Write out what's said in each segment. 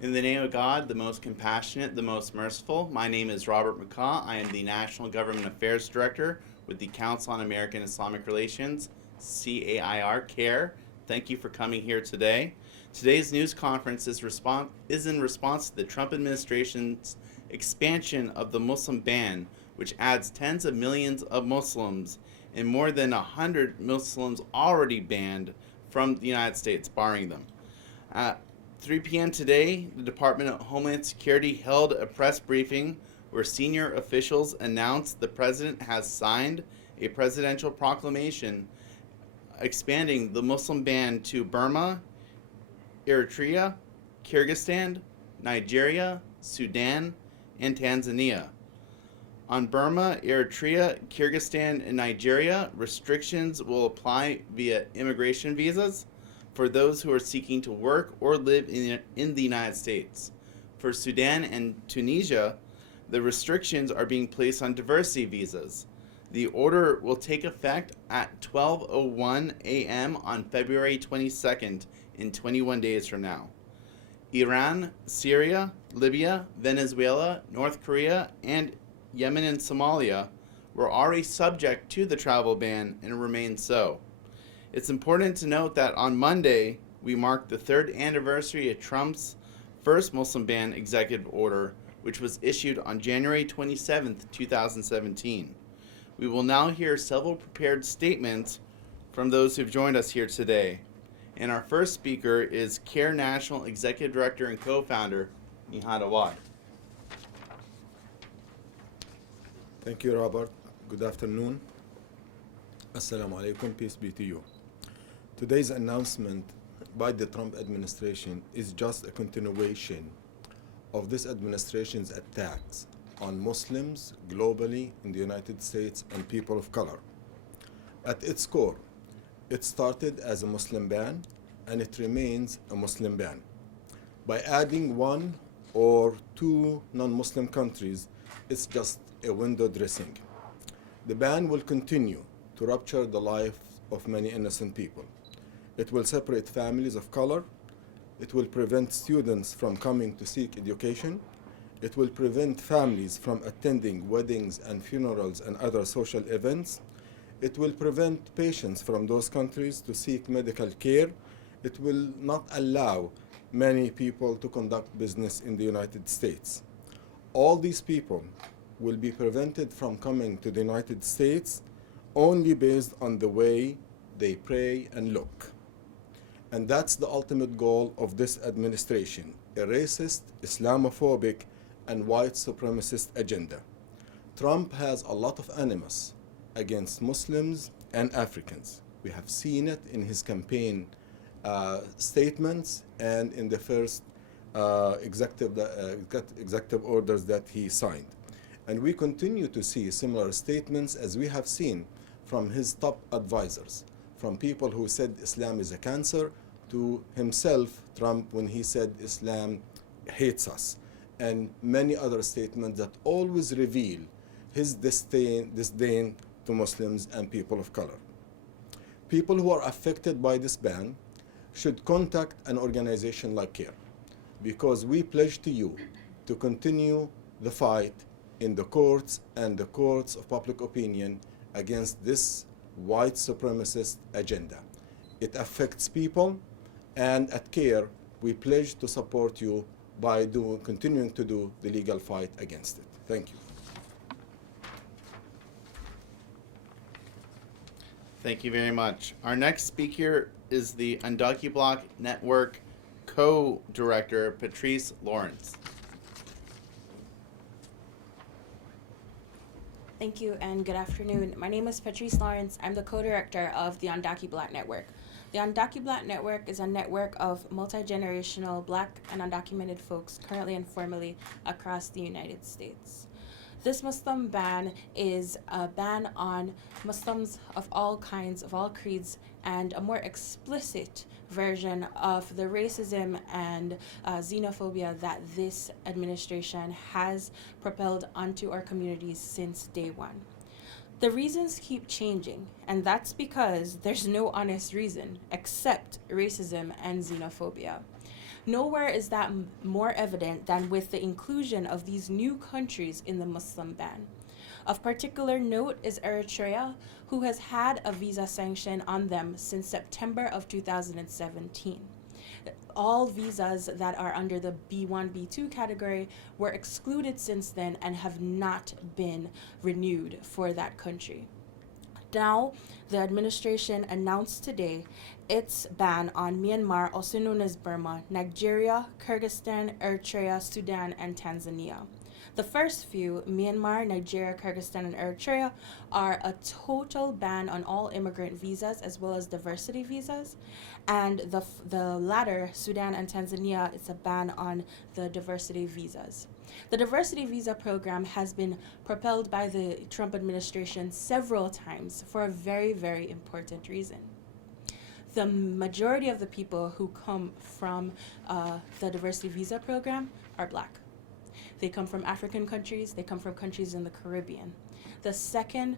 In the name of God, the most compassionate, the most merciful, my name is Robert McCaw. I am the National Government Affairs Director with the Council on American-Islamic Relations, CAIR. Thank you for coming here today. Today's news conference is in response to the Trump administration's expansion of the Muslim ban, which adds tens of millions of Muslims and more than 100 Muslims already banned from the United States, barring them. At 3 p.m. today, the Department of Homeland Security held a press briefing where senior officials announced the president has signed a presidential proclamation expanding the Muslim ban to Burma, Eritrea, Kyrgyzstan, Nigeria, Sudan, and Tanzania. On Burma, Eritrea, Kyrgyzstan, and Nigeria, restrictions will apply via immigration visas for those who are seeking to work or live in the United States. For Sudan and Tunisia, the restrictions are being placed on diversity visas. The order will take effect at 12:01 a.m. on February 22nd, in 21 days from now. Iran, Syria, Libya, Venezuela, North Korea, and Yemen and Somalia were already subject to the travel ban and remain so. It's important to note that on Monday, we marked the third anniversary of Trump's first Muslim ban executive order, which was issued on January 27, 2017. We will now hear several prepared statements from those who've joined us here today. And our first speaker is CAIR National Executive Director and Co-founder, Nihad Awad. Thank you, Robert. Good afternoon. Assalamu alaikum. Peace be to you. Today's announcement by the Trump administration is just a continuation of this administration's attacks on Muslims globally in the United States and people of color. At its core, it started as a Muslim ban and it remains a Muslim ban. By adding one or two non-Muslim countries, it's just a window dressing. The ban will continue to rupture the life of many innocent people. It will separate families of color. It will prevent students from coming to seek education. It will prevent families from attending weddings and funerals and other social events. It will prevent patients from those countries to seek medical care. It will not allow many people to conduct business in the United States. All these people will be prevented from coming to the United States only based on the way they pray and look. And that's the ultimate goal of this administration, a racist, Islamophobic, and white supremacist agenda. Trump has a lot of animus against Muslims and Africans. We have seen it in his campaign statements and in the first executive orders that he signed. And we continue to see similar statements as we have seen from his top advisors, from people who said Islam is a cancer to himself, Trump, when he said Islam hates us, and many other statements that always reveal his disdain to Muslims and people of color. People who are affected by this ban should contact an organization like CAIR, because we pledge to you to continue the fight in the courts and the courts of public opinion against this white supremacist agenda. It affects people, and at CAIR, we pledge to support you by continuing to do the legal fight against it. Thank you. Thank you very much. Our next speaker is the UndocuBlack Network co-director, Patrice Lawrence. Thank you and good afternoon. My name is Patrice Lawrence. I'm the co-director of the UndocuBlack Network. The UndocuBlack Network is a network of multi-generational Black and undocumented folks currently and formerly across the United States. This Muslim ban is a ban on Muslims of all kinds, of all creeds, and a more explicit version of the racism and xenophobia that this administration has propelled onto our communities since day one. The reasons keep changing, and that's because there's no honest reason except racism and xenophobia. Nowhere is that more evident than with the inclusion of these new countries in the Muslim ban. Of particular note is Eritrea, who has had a visa sanction on them since September of 2017. All visas that are under the B1, B2 category were excluded since then and have not been renewed for that country. Now, the administration announced today its ban on Myanmar, also known as Burma, Nigeria, Kyrgyzstan, Eritrea, Sudan, and Tanzania. The first few, Myanmar, Nigeria, Kyrgyzstan, and Eritrea, are a total ban on all immigrant visas as well as diversity visas. And the latter, Sudan and Tanzania, is a ban on the diversity visas. The diversity visa program has been propelled by the Trump administration several times for a very, very important reason. The majority of the people who come from the diversity visa program are Black. They come from African countries, they come from countries in the Caribbean. The second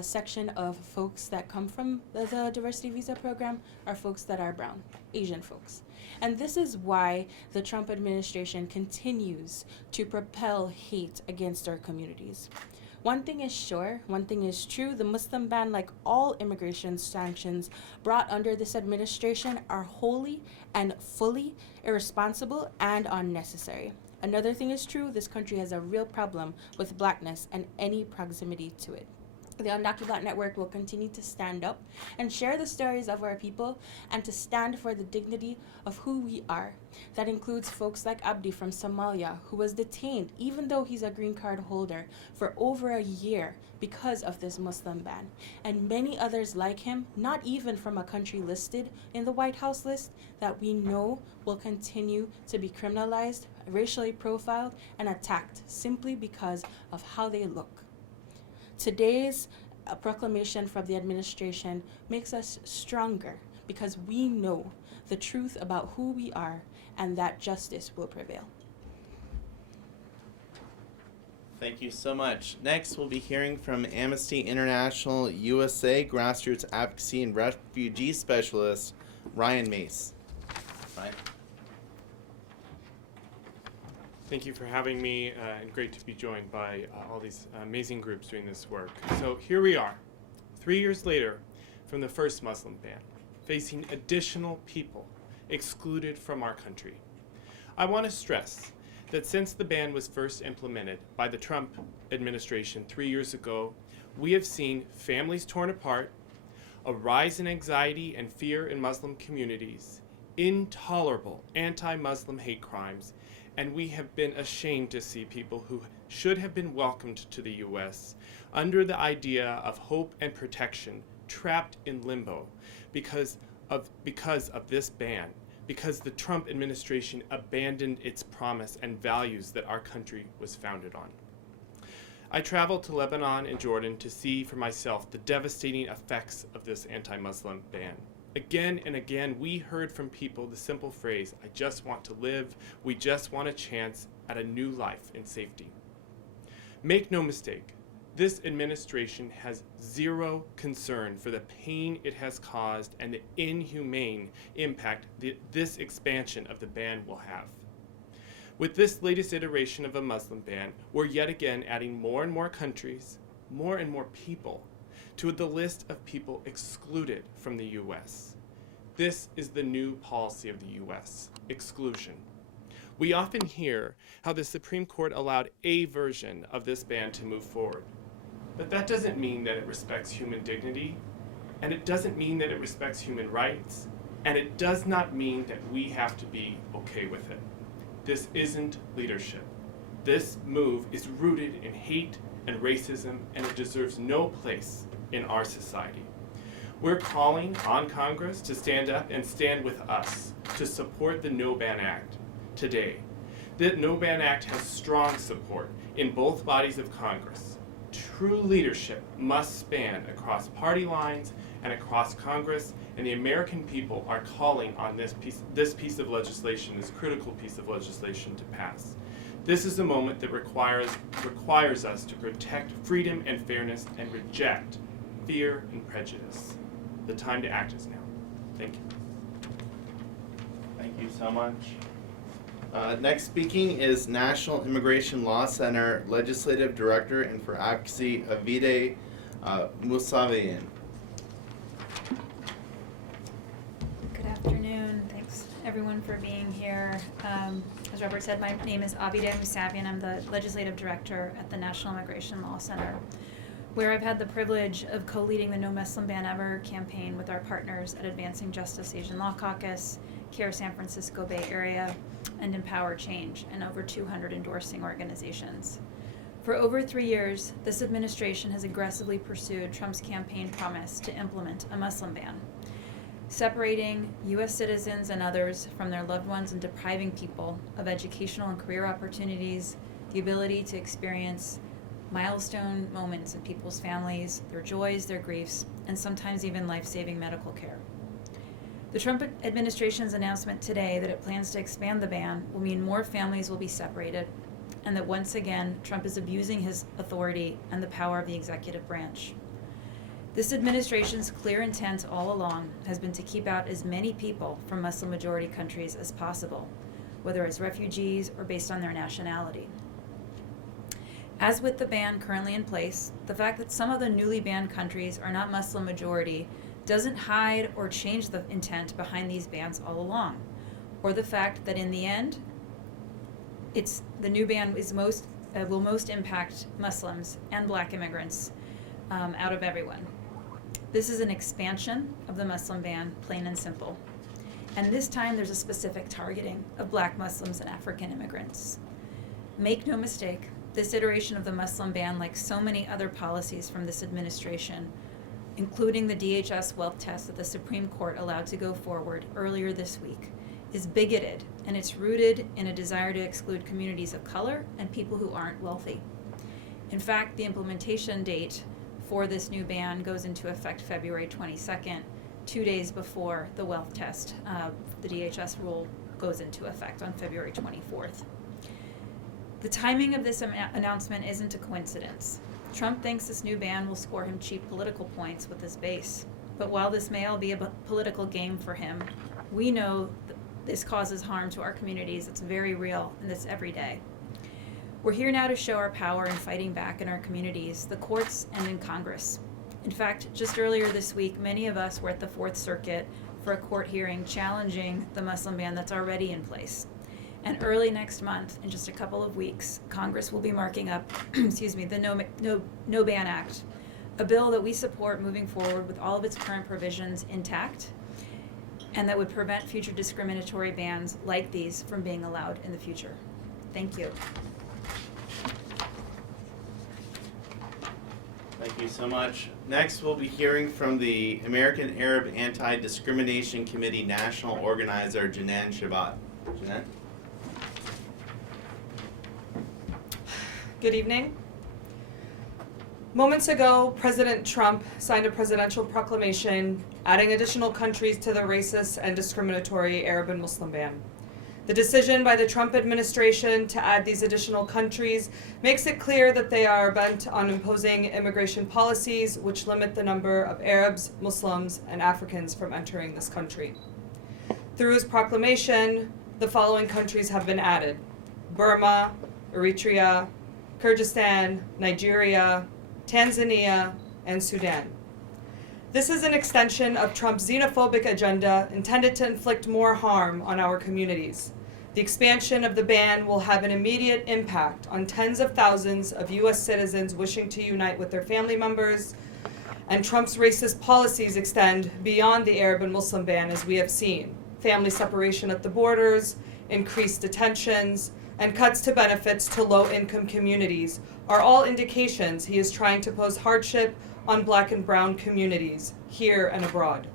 section of folks that come from the diversity visa program are folks that are brown, Asian folks. And this is why the Trump administration continues to propel hate against our communities. One thing is sure, one thing is true, the Muslim ban, like all immigration sanctions brought under this administration, are wholly and fully irresponsible and unnecessary. Another thing is true, this country has a real problem with Blackness and any proximity to it. The UndocuBlack Network will continue to stand up and share the stories of our people and to stand for the dignity of who we are. That includes folks like Abdi from Somalia, who was detained even though he's a green card holder for over a year because of this Muslim ban. And many others like him, not even from a country listed in the White House list, that we know will continue to be criminalized, racially profiled, and attacked simply because of how they look. Today's proclamation from the administration makes us stronger because we know the truth about who we are and that justice will prevail. Thank you so much. Next, we'll be hearing from Amnesty International USA Grassroots Advocacy and Refugee Specialist, Ryan Mace. Ryan. Thank you for having me, and great to be joined by all these amazing groups doing this work. So here we are, 3 years later from the first Muslim ban, facing additional people excluded from our country. I want to stress that since the ban was first implemented by the Trump administration 3 years ago, we have seen families torn apart, a rise in anxiety and fear in Muslim communities, intolerable anti-Muslim hate crimes, and we have been ashamed to see people who should have been welcomed to the U.S. under the idea of hope and protection trapped in limbo because of this ban, because the Trump administration abandoned its promise and values that our country was founded on. I traveled to Lebanon and Jordan to see for myself the devastating effects of this anti-Muslim ban. Again and again, we heard from people the simple phrase, "I just want to live, we just want a chance at a new life in safety." Make no mistake, this administration has zero concern for the pain it has caused and the inhumane impact this expansion of the ban will have. With this latest iteration of a Muslim ban, we're yet again adding more and more countries, more and more people, to the list of people excluded from the U.S. This is the new policy of the U.S., exclusion. We often hear how the Supreme Court allowed a version of this ban to move forward. But that doesn't mean that it respects human dignity, and it doesn't mean that it respects human rights, and it does not mean that we have to be okay with it. This isn't leadership. This move is rooted in hate and racism, and it deserves no place in our society. We're calling on Congress to stand up and stand with us to support the No Ban Act today. The No Ban Act has strong support in both bodies of Congress. True leadership must span across party lines and across Congress, and the American people are calling on this piece of legislation, this critical piece of legislation, to pass. This is a moment that requires us to protect freedom and fairness and reject fear and prejudice. The time to act is now. Thank you. Thank you so much. Next speaking is National Immigration Law Center Legislative Director and for Advocacy, Avide Musavian. Good afternoon. Thanks everyone for being here. As Robert said, my name is Abide Musavian. I'm the Legislative Director at the National Immigration Law Center, where I've had the privilege of co-leading the No Muslim Ban Ever campaign with our partners at Advancing Justice Asian Law Caucus, CAIR San Francisco Bay Area, and Empower Change, and over 200 endorsing organizations. For over 3 years, this administration has aggressively pursued Trump's campaign promise to implement a Muslim ban, separating U.S. citizens and others from their loved ones and depriving people of educational and career opportunities, the ability to experience milestone moments in people's families, their joys, their griefs, and sometimes even life-saving medical care. The Trump administration's announcement today that it plans to expand the ban will mean more families will be separated, and that once again, Trump is abusing his authority and the power of the executive branch. This administration's clear intent all along has been to keep out as many people from Muslim-majority countries as possible, whether as refugees or based on their nationality. As with the ban currently in place, the fact that some of the newly banned countries are not Muslim majority doesn't hide or change the intent behind these bans all along, or the fact that in the end, the new ban is will most impact Muslims and Black immigrants out of everyone. This is an expansion of the Muslim ban, plain and simple. And this time there's a specific targeting of Black Muslims and African immigrants. Make no mistake, this iteration of the Muslim ban, like so many other policies from this administration, including the DHS wealth test that the Supreme Court allowed to go forward earlier this week, is bigoted, and it's rooted in a desire to exclude communities of color and people who aren't wealthy. In fact, the implementation date for this new ban goes into effect February 22nd, 2 days before the wealth test. The DHS rule goes into effect on February 24th. The timing of this announcement isn't a coincidence. Trump thinks this new ban will score him cheap political points with his base. But while this may all be a political game for him, we know that this causes harm to our communities. It's very real, and it's every day. We're here now to show our power in fighting back in our communities, the courts, and in Congress. In fact, just earlier this week, many of us were at the Fourth Circuit for a court hearing challenging the Muslim ban that's already in place. And early next month, in just a couple of weeks, Congress will be marking up, the No Ban Act, a bill that we support moving forward with all of its current provisions intact, and that would prevent future discriminatory bans like these from being allowed in the future. Thank you. Thank you so much. Next, we'll be hearing from the American Arab Anti-Discrimination Committee National Organizer, Janan Shabat. Janan? Good evening. Moments ago, President Trump signed a presidential proclamation adding additional countries to the racist and discriminatory Arab and Muslim ban. The decision by the Trump administration to add these additional countries makes it clear that they are bent on imposing immigration policies which limit the number of Arabs, Muslims, and Africans from entering this country. Through his proclamation, the following countries have been added: Burma, Eritrea, Kyrgyzstan, Nigeria, Tanzania, and Sudan. This is an extension of Trump's xenophobic agenda intended to inflict more harm on our communities. The expansion of the ban will have an immediate impact on tens of thousands of U.S. citizens wishing to unite with their family members, and Trump's racist policies extend beyond the Arab and Muslim ban, as we have seen. Family separation at the borders, increased detentions, and cuts to benefits to low-income communities are all indications he is trying to pose hardship on Black and brown communities here and abroad.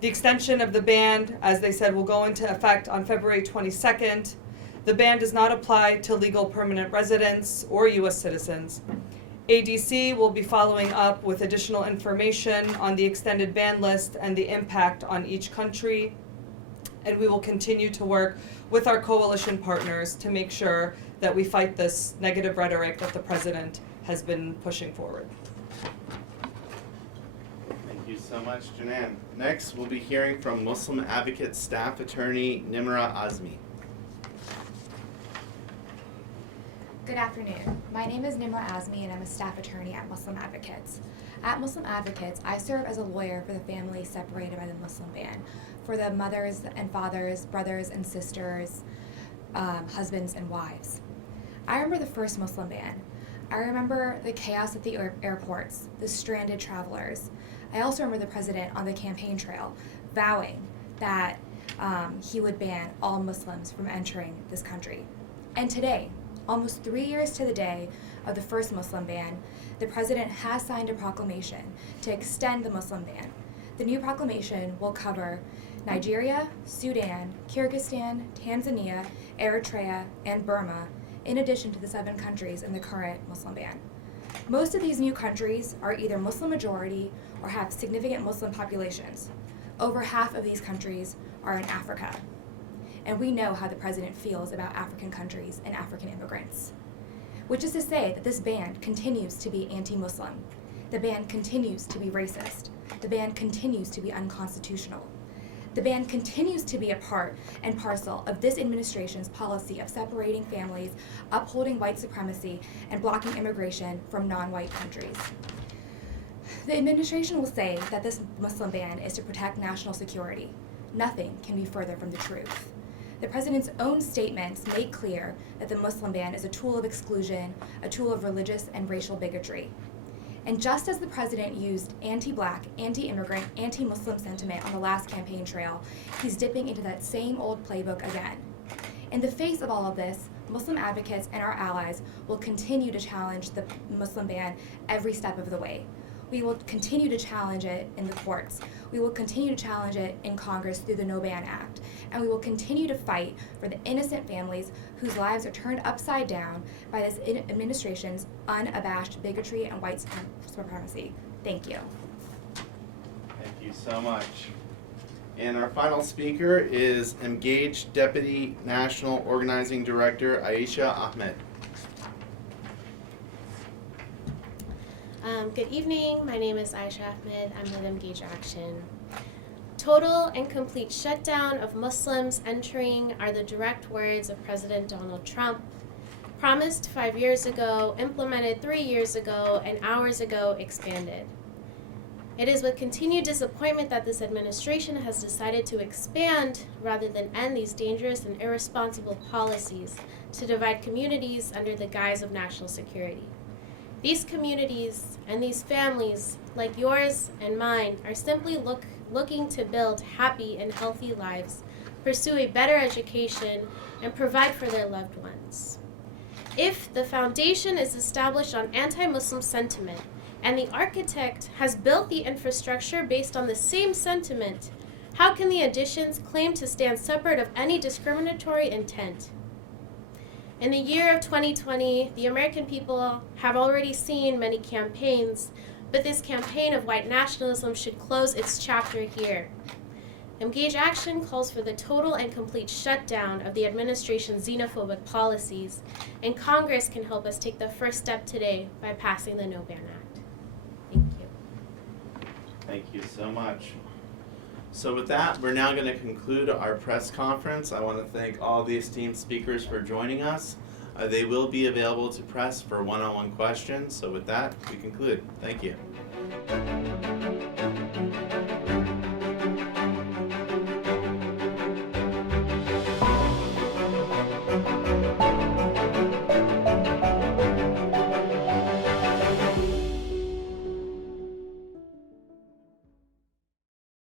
The extension of the ban, as they said, will go into effect on February 22nd. The ban does not apply to legal permanent residents or U.S. citizens. ADC will be following up with additional information on the extended ban list and the impact on each country, and we will continue to work with our coalition partners to make sure that we fight this negative rhetoric that the president has been pushing forward. Thank you so much, Janan. Next, we'll be hearing from Muslim Advocate Staff Attorney Nimra Azmi. Good afternoon. My name is Nimra Azmi and I'm a staff attorney at Muslim Advocates. At Muslim Advocates, I serve as a lawyer for the families separated by the Muslim ban, for the mothers and fathers, brothers and sisters, husbands and wives. I remember the first Muslim ban. I remember the chaos at the airports, the stranded travelers. I also remember the president on the campaign trail vowing that he would ban all Muslims from entering this country. And today, almost 3 years to the day of the first Muslim ban, the president has signed a proclamation to extend the Muslim ban. The new proclamation will cover Nigeria, Sudan, Kyrgyzstan, Tanzania, Eritrea, and Burma, in addition to the 7 countries in the current Muslim ban. Most of these new countries are either Muslim majority or have significant Muslim populations. Over half of these countries are in Africa. And we know how the president feels about African countries and African immigrants. Which is to say that this ban continues to be anti-Muslim. The ban continues to be racist. The ban continues to be unconstitutional. The ban continues to be a part and parcel of this administration's policy of separating families, upholding white supremacy, and blocking immigration from non-white countries. The administration will say that this Muslim ban is to protect national security. Nothing can be further from the truth. The president's own statements make clear that the Muslim ban is a tool of exclusion, a tool of religious and racial bigotry. And just as the president used anti-black, anti-immigrant, anti-Muslim sentiment on the last campaign trail, he's dipping into that same old playbook again. In the face of all of this, Muslim advocates and our allies will continue to challenge the Muslim ban every step of the way. We will continue to challenge it in the courts. We will continue to challenge it in Congress through the No Ban Act. And we will continue to fight for the innocent families whose lives are turned upside down by this administration's unabashed bigotry and white supremacy. Thank you. Thank you so much. And our final speaker is Emgage Deputy National Organizing Director Aisha Ahmed. Good evening, my name is Aisha Ahmed, I'm with Emgage Action. Total and complete shutdown of Muslims entering are the direct words of President Donald Trump, promised 5 years ago, implemented 3 years ago, and hours ago expanded. It is with continued disappointment that this administration has decided to expand rather than end these dangerous and irresponsible policies to divide communities under the guise of national security. These communities and these families, like yours and mine, are simply looking to build happy and healthy lives, pursue a better education, and provide for their loved ones. If the foundation is established on anti-Muslim sentiment, and the architect has built the infrastructure based on the same sentiment, how can the additions claim to stand separate of any discriminatory intent? In the year of 2020, the American people have already seen many campaigns, but this campaign of white nationalism should close its chapter here. Emgage Action calls for the total and complete shutdown of the administration's xenophobic policies, and Congress can help us take the first step today by passing the No Ban Act. Thank you. Thank you so much. So with that, we're now going to conclude our press conference. I want to thank all the esteemed speakers for joining us. They will be available to press for one-on-one questions. So with that, we conclude. Thank you.